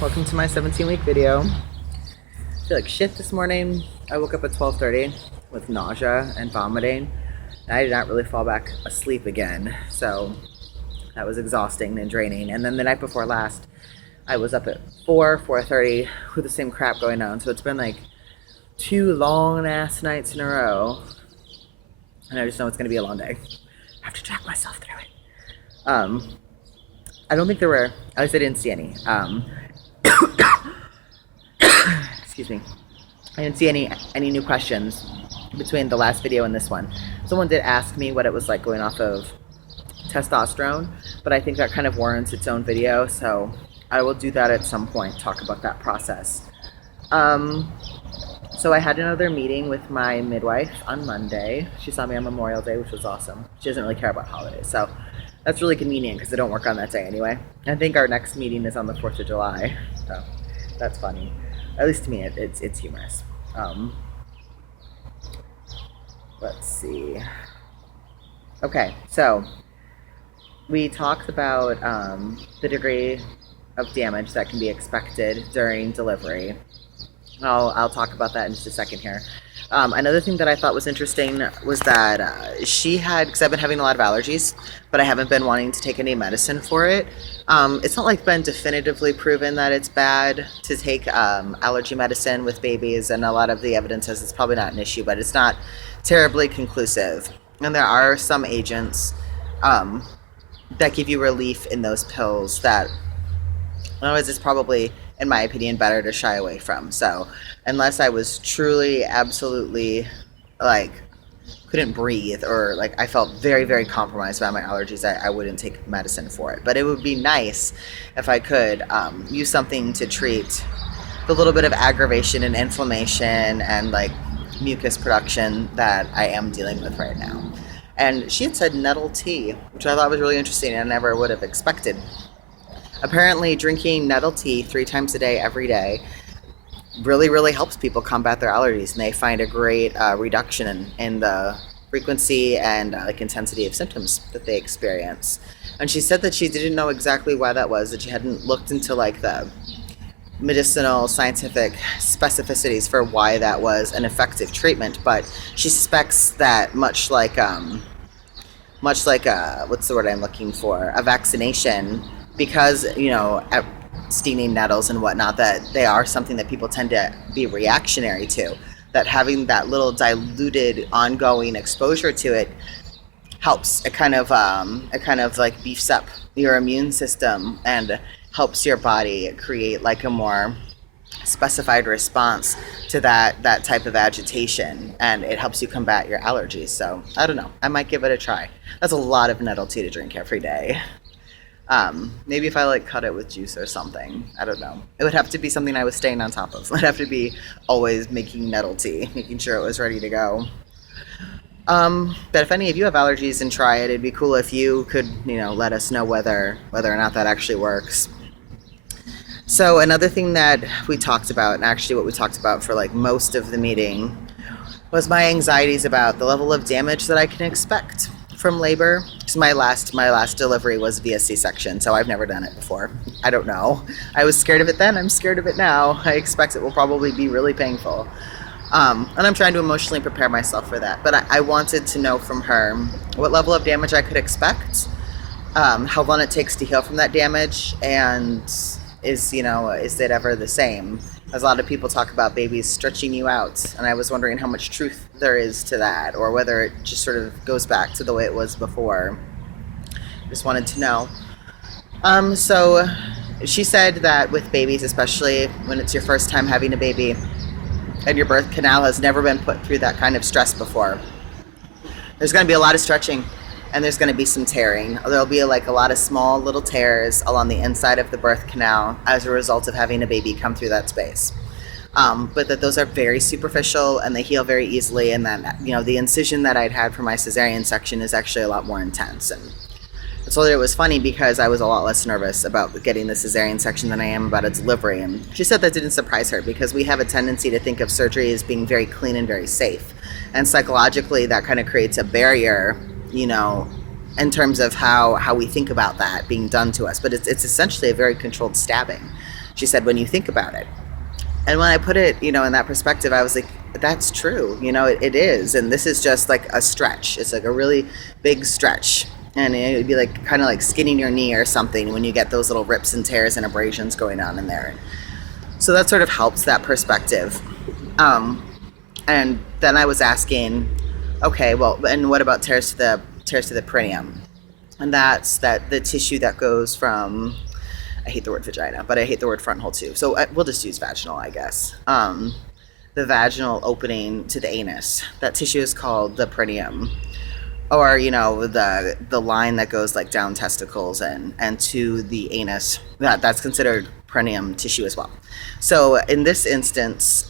Welcome to my 17-week video. I feel like shit this morning. I woke up at 12:30 with nausea and vomiting. And I did not really fall back asleep again, so that was exhausting and draining. And then the night before last, I was up at 4:30 with the same crap going on. So it's been like 2 long ass nights in a row, and I just know it's gonna be a long day. I have to track myself through it. I don't think there were, at least I didn't see any. Excuse me. I didn't see any new questions between the last video and this one. Someone did ask me what it was like going off of testosterone, but I think that kind of warrants its own video, so I will do that at some point, talk about that process. So I had another meeting with my midwife on Monday. She saw me on Memorial Day, which was awesome. She doesn't really care about holidays, so that's really convenient because I don't work on that day anyway. I think our next meeting is on the 4th of July, so that's funny. At least to me, it's humorous. Let's see. Okay, so we talked about the degree of damage that can be expected during delivery. I'll talk about that in just a second here. Another thing that I thought was interesting was that she had, because I've been having a lot of allergies, but I haven't been wanting to take any medicine for it. It's not like been definitively proven that it's bad to take allergy medicine with babies, and a lot of the evidence says it's probably not an issue, but it's not terribly conclusive. And there are some agents that give you relief in those pills that otherwise it's probably, in my opinion, better to shy away from. So unless I was truly, absolutely, like, couldn't breathe, or like I felt very, very compromised by my allergies, I wouldn't take medicine for it. But it would be nice if I could use something to treat the little bit of aggravation and inflammation and like mucus production that I am dealing with right now. And she had said nettle tea, which I thought was really interesting and I never would have expected. Apparently drinking nettle tea 3 times a day, every day, really, really helps people combat their allergies, and they find a great reduction in the frequency and like intensity of symptoms that they experience. And she said that she didn't know exactly why that was, that she hadn't looked into like the medicinal scientific specificities for why that was an effective treatment, but she suspects that much like what's the word I'm looking for, a vaccination, because, you know, stinging nettles and whatnot, that they are something that people tend to be reactionary to, that having that little diluted ongoing exposure to it helps. It kind of like beefs up your immune system and helps your body create like a more specified response to that type of agitation, and it helps you combat your allergies. So I don't know, I might give it a try. That's a lot of nettle tea to drink every day. Maybe if I like cut it with juice or something, I don't know. It would have to be something I was staying on top of. I'd have to be always making nettle tea, making sure it was ready to go. But if any of you have allergies and try it, it'd be cool if you could, you know, let us know whether or not that actually works. So another thing that we talked about, and actually what we talked about for like most of the meeting, was my anxieties about the level of damage that I can expect from labor. Because my last delivery was via C-section, so I've never done it before. I don't know. I was scared of it then, I'm scared of it now. I expect it will probably be really painful. And I'm trying to emotionally prepare myself for that. But I wanted to know from her what level of damage I could expect, how long it takes to heal from that damage, and is it ever the same? As a lot of people talk about babies stretching you out, and I was wondering how much truth there is to that, or whether it just sort of goes back to the way it was before. Just wanted to know. So she said that with babies, especially when it's your first time having a baby and your birth canal has never been put through that kind of stress before, there's going to be a lot of stretching, and there's going to be some tearing. There'll be like a lot of small little tears along the inside of the birth canal as a result of having a baby come through that space. But that those are very superficial and they heal very easily, and that, you know, the incision that I'd had for my cesarean section is actually a lot more intense. And I told her it was funny because I was a lot less nervous about getting the cesarean section than I am about a delivery. And she said that didn't surprise her, because we have a tendency to think of surgery as being very clean and very safe. And psychologically, that kind of creates a barrier, you know, in terms of how we think about that being done to us. But it's essentially a very controlled stabbing. she said, when you think about it. And when I put it, in that perspective, I was like, that's true. It is. And this is just like a stretch. It's like a really big stretch. And it would be like kind of like skinning your knee or something when you get those little rips and tears and abrasions going on in there. So that sort of helps that perspective. And then I was asking, okay, well, and what about tears to the perineum? And that's the tissue that goes from, I hate the word vagina, but I hate the word front hole too. So we'll just use vaginal, I guess. The vaginal opening to the anus. That tissue is called the perineum. Or, the line that goes like down testicles and to the anus. That's considered perineum tissue as well. So in this instance,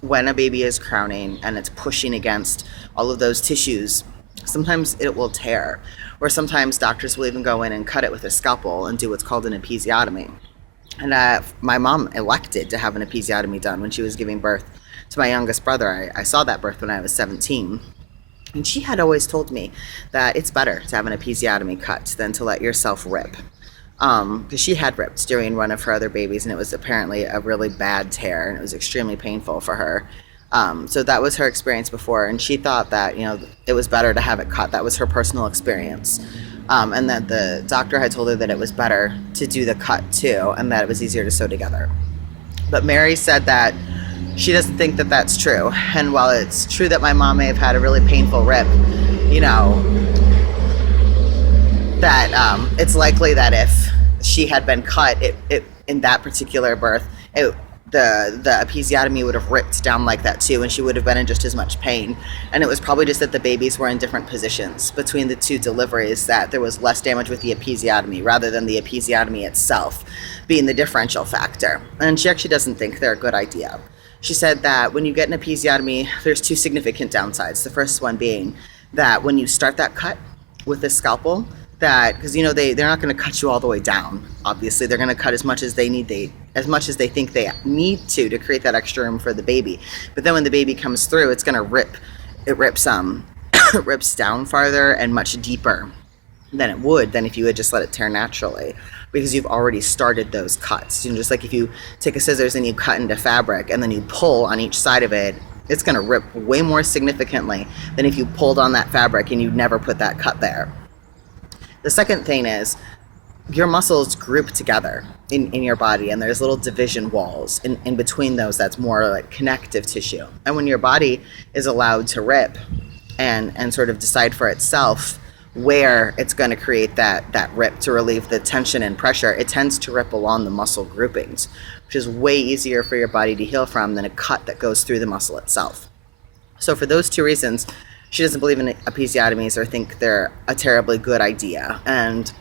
when a baby is crowning and it's pushing against all of those tissues, sometimes it will tear. Or sometimes doctors will even go in and cut it with a scalpel and do what's called an episiotomy. And my mom elected to have an episiotomy done when she was giving birth to my youngest brother. I saw that birth when I was 17. And she had always told me that it's better to have an episiotomy cut than to let yourself rip. Because she had ripped during one of her other babies, and it was apparently a really bad tear, and it was extremely painful for her. So that was her experience before, and she thought that, it was better to have it cut. That was her personal experience. And that the doctor had told her that it was better to do the cut too, and that it was easier to sew together. But Mary said that she doesn't think that that's true. And while it's true that my mom may have had a really painful rip, that it's likely that if she had been cut it in that particular birth, the episiotomy would have ripped down like that too, and she would have been in just as much pain. And it was probably just that the babies were in different positions between the two deliveries, that there was less damage with the episiotomy rather than the episiotomy itself being the differential factor. And she actually doesn't think they're a good idea. She said that when you get an episiotomy, there's two significant downsides. The first one being that when you start that cut with a scalpel, that because they're not going to cut you all the way down. Obviously, they're going to cut as much as they think they need to create that extra room for the baby. But then when the baby comes through, it's going to rip. It rips it rips down farther and much deeper than it would than if you had just let it tear naturally, because you've already started those cuts. Just like if you take a scissors and you cut into fabric and then you pull on each side of it, it's going to rip way more significantly than if you pulled on that fabric and you never put that cut there. The second thing is your muscles group together in your body, and there's little division walls in between those. That's more like connective tissue. And when your body is allowed to rip and sort of decide for itself where it's going to create that rip to relieve the tension and pressure, it tends to rip along the muscle groupings, which is way easier for your body to heal from than a cut that goes through the muscle itself. So for those two reasons, she doesn't believe in episiotomies or think they're a terribly good idea. And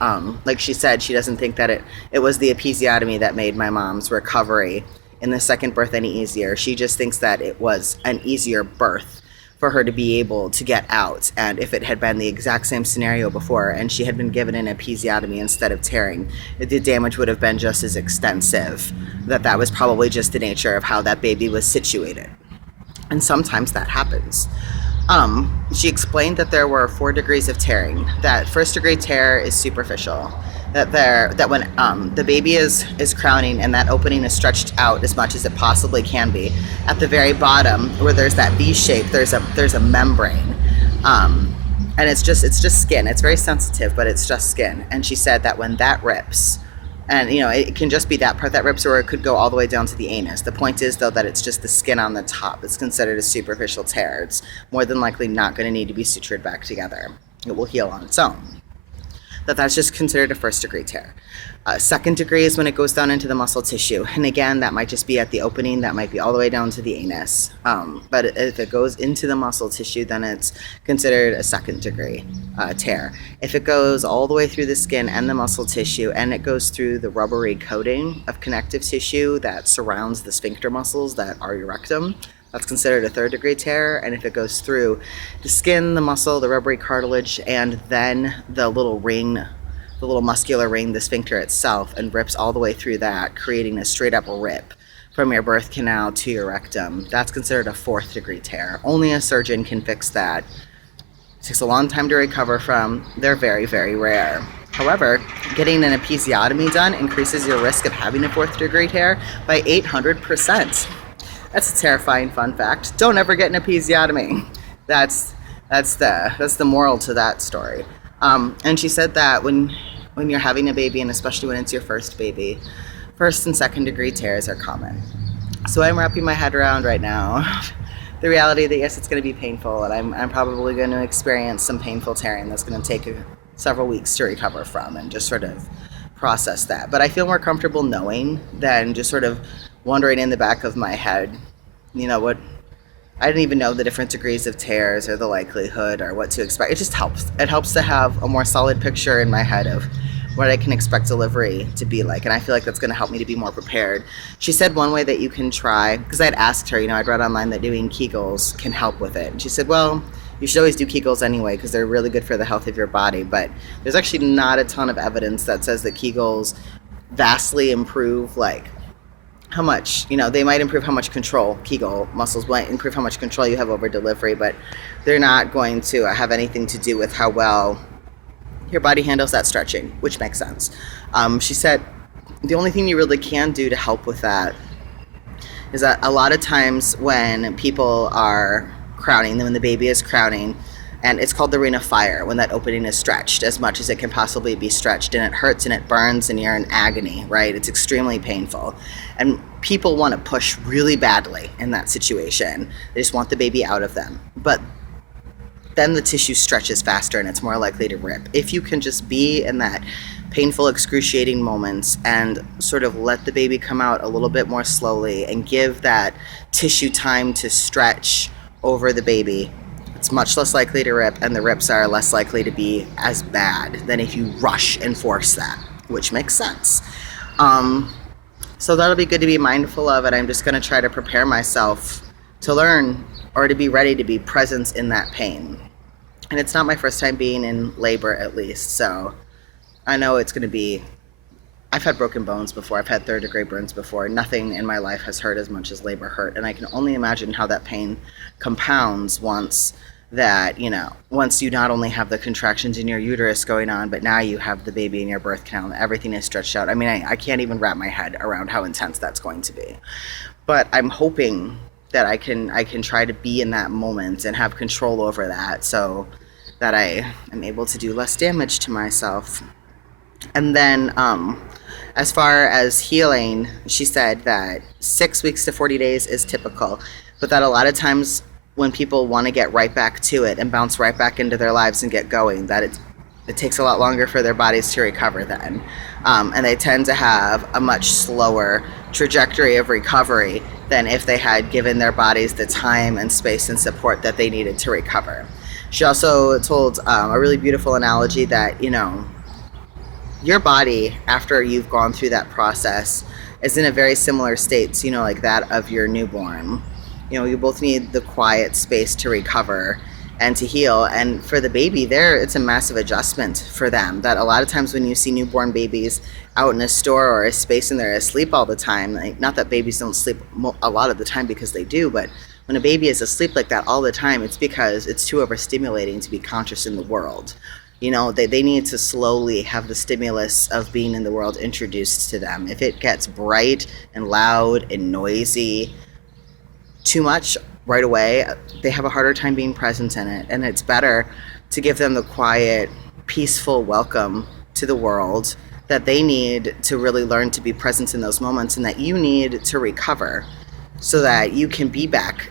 like she said, she doesn't think that it was the episiotomy that made my mom's recovery in the second birth any easier. She just thinks that it was an easier birth for her to be able to get out. And if it had been the exact same scenario before and she had been given an episiotomy instead of tearing, the damage would have been just as extensive. That was probably just the nature of how that baby was situated. And sometimes that happens. She explained that there were 4 degrees of tearing. That first degree tear is superficial. That when the baby is crowning and that opening is stretched out as much as it possibly can be, at the very bottom where there's that V shape, there's a membrane, and it's just skin. It's very sensitive, but it's just skin. And she said that when that rips, and it can just be that part that rips, or it could go all the way down to the anus. The point is, though, that it's just the skin on the top. It's considered a superficial tear. It's more than likely not going to need to be sutured back together. It will heal on its own. That's just considered a first degree tear. Second degree is when it goes down into the muscle tissue. And again, that might just be at the opening. That might be all the way down to the anus. But if it goes into the muscle tissue, then it's considered a second degree tear. If it goes all the way through the skin and the muscle tissue, and it goes through the rubbery coating of connective tissue that surrounds the sphincter muscles that are your rectum, that's considered a third degree tear. And if it goes through the skin, the muscle, the rubbery cartilage, and then the little ring, the little muscular ring, the sphincter itself, and rips all the way through that, creating a straight up rip from your birth canal to your rectum, that's considered a 4th degree tear. Only a surgeon can fix that. It takes a long time to recover from. They're very, very rare. However, getting an episiotomy done increases your risk of having a fourth degree tear by 800%. That's a terrifying fun fact. Don't ever get an episiotomy. That's the moral to that story. And she said that when you're having a baby, and especially when it's your first baby, first and second degree tears are common. So I'm wrapping my head around right now the reality that yes, it's going to be painful, and I'm probably going to experience some painful tearing that's going to take several weeks to recover from, and just sort of process that. But I feel more comfortable knowing than just sort of wondering in the back of my head, what I didn't even know the different degrees of tears or the likelihood or what to expect. It just helps. It helps to have a more solid picture in my head of what I can expect delivery to be like. And I feel like that's going to help me to be more prepared. She said one way that you can try, because I'd asked her, I'd read online that doing Kegels can help with it. And she said, well, you should always do Kegels anyway because they're really good for the health of your body. But there's actually not a ton of evidence that says that Kegels vastly improve, like, how much, they might improve how much control, Kegel muscles might improve how much control you have over delivery, but they're not going to have anything to do with how well your body handles that stretching, which makes sense. She said the only thing you really can do to help with that is that a lot of times when people are crowning, when the baby is crowning, and it's called the ring of fire, when that opening is stretched as much as it can possibly be stretched, and it hurts and it burns and you're in agony, right? It's extremely painful. And people want to push really badly in that situation. They just want the baby out of them. But then the tissue stretches faster and it's more likely to rip. If you can just be in that painful, excruciating moments and sort of let the baby come out a little bit more slowly and give that tissue time to stretch over the baby, it's much less likely to rip, and the rips are less likely to be as bad than if you rush and force that, which makes sense. So that'll be good to be mindful of, and I'm just going to try to prepare myself to learn or to be ready to be present in that pain. And it's not my first time being in labor, at least, so I know it's going to be, I've had broken bones before, I've had third degree burns before. Nothing in my life has hurt as much as labor hurt, and I can only imagine how that pain compounds once you not only have the contractions in your uterus going on, but now you have the baby in your birth canal and everything is stretched out. I mean, I can't even wrap my head around how intense that's going to be. But I'm hoping that I can try to be in that moment and have control over that so that I am able to do less damage to myself. And then as far as healing, she said that 6 weeks to 40 days is typical, but that a lot of times when people want to get right back to it and bounce right back into their lives and get going, that it takes a lot longer for their bodies to recover then. And they tend to have a much slower trajectory of recovery than if they had given their bodies the time and space and support that they needed to recover. She also told a really beautiful analogy that, your body, after you've gone through that process, is in a very similar state, like that of your newborn. You both need the quiet space to recover and to heal. And for the baby it's a massive adjustment for them, that a lot of times when you see newborn babies out in a store or a space and they're asleep all the time, like, not that babies don't sleep a lot of the time, because they do, but when a baby is asleep like that all the time, it's because it's too overstimulating to be conscious in the world. They need to slowly have the stimulus of being in the world introduced to them. If it gets bright and loud and noisy too much right away, they have a harder time being present in it. And it's better to give them the quiet, peaceful welcome to the world that they need to really learn to be present in those moments, and that you need to recover so that you can be back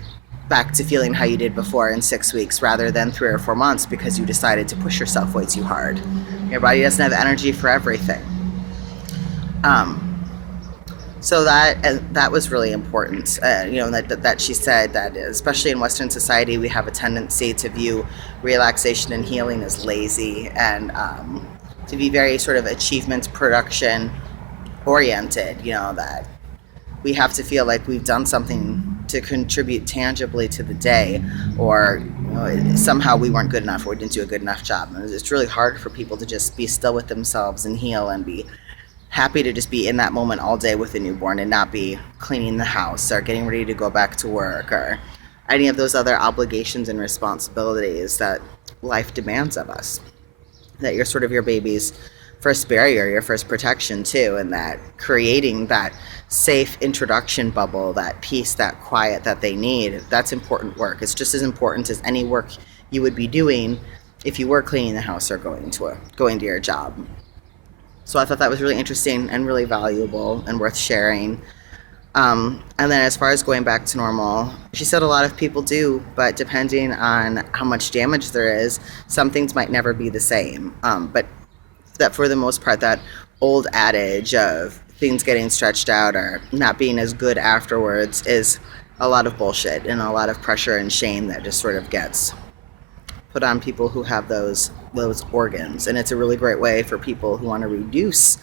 to feeling how you did before in 6 weeks rather than 3 or 4 months because you decided to push yourself way too hard. Your body doesn't have energy for everything. So that was really important, that she said that especially in Western society, we have a tendency to view relaxation and healing as lazy and to be very sort of achievement production oriented, that we have to feel like we've done something to contribute tangibly to the day, or somehow we weren't good enough or we didn't do a good enough job. And it's really hard for people to just be still with themselves and heal and be happy to just be in that moment all day with a newborn and not be cleaning the house or getting ready to go back to work or any of those other obligations and responsibilities that life demands of us, that you're sort of your baby's first barrier, your first protection too, and that creating that safe introduction bubble, that peace, that quiet that they need. That's important work. It's just as important as any work you would be doing if you were cleaning the house or going to your job. So I thought that was really interesting and really valuable and worth sharing. And then as far as going back to normal, she said a lot of people do, but depending on how much damage there is, some things might never be the same. But that for the most part, that old adage of things getting stretched out or not being as good afterwards is a lot of bullshit and a lot of pressure and shame that just sort of gets put on people who have those organs. And it's a really great way for people who want to reduce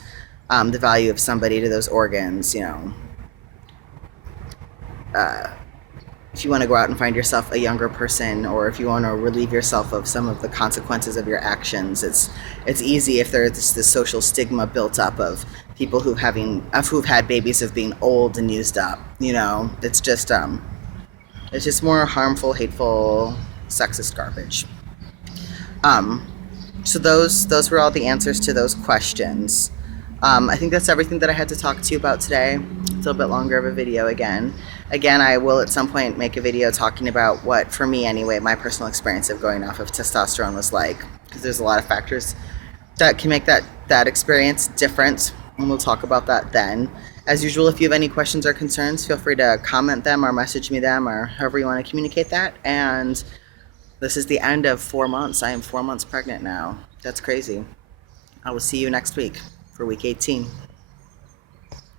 the value of somebody to those organs, if you want to go out and find yourself a younger person, or if you want to relieve yourself of some of the consequences of your actions, it's easy if there's this social stigma built up of people who've had babies of being old and used up. It's just more harmful, hateful, sexist garbage. So those were all the answers to those questions. I think that's everything that I had to talk to you about today. It's a little bit longer of a video again. Again, I will at some point make a video talking about what, for me anyway, my personal experience of going off of testosterone was like, because there's a lot of factors that can make that experience different, and we'll talk about that then. As usual, if you have any questions or concerns, feel free to comment them or message me them, or however you want to communicate that. And this is the end of 4 months. I am 4 months pregnant now. That's crazy. I will see you next week for week 18.